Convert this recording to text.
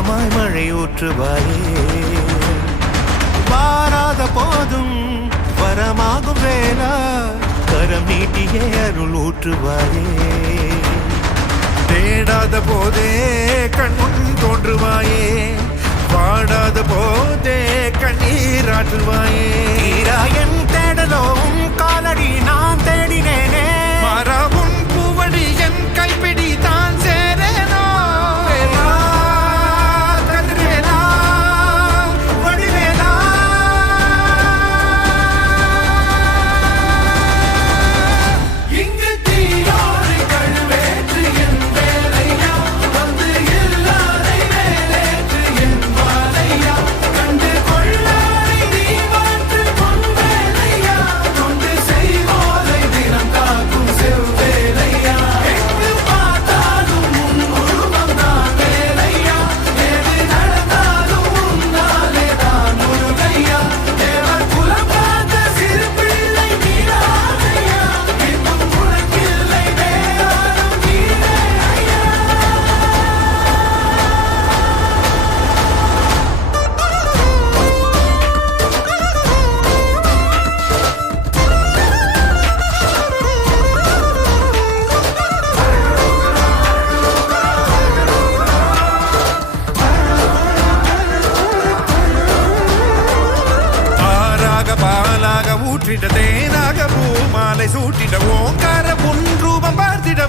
மேகமாய் மழை ஊற்றுவாயே வாராத போதும் வரமாகும் வேளா கரம் நீட்டியே அருள் ஊற்றுவாயே தேடாத போதே கண்முன் தோன்றுவாயே பாடாத போதே கண்ணீராற்றுவாயே என் தேடலும் காலடி நான் தேடினேனே மரபும் பூவடி என் கைப்பிடி தான் சேரேனோ கதிர்வேலா வடிவேலா இங்கு தீயோடு கழுவேற்று என் வேலையா வந்து இல்லாதை வேலேற்று என் வாழையா கண்டு கொள்ளாரை நீ மாற்று பொன் வேலையா கொண்டு செய்வோரை தினம் காக்கும் செவ்வேலையா எங்கு பார்த்தாலும் உன் உருவம் தான் வேலையா எது நடந்தாலும் உன்னாலே தான் முருகையா தேவர் குலம் பார்த்த சிறு பிள்ளை நீராதையா இன்னும் உனக்கில்லை வேறாரும் நீரே ஐயா ஆறாக பாலாக ஊற்றிட தேனாக பூமாலை சூட்டிட ஓங்கார பொன் ரூபம் பார்த்திட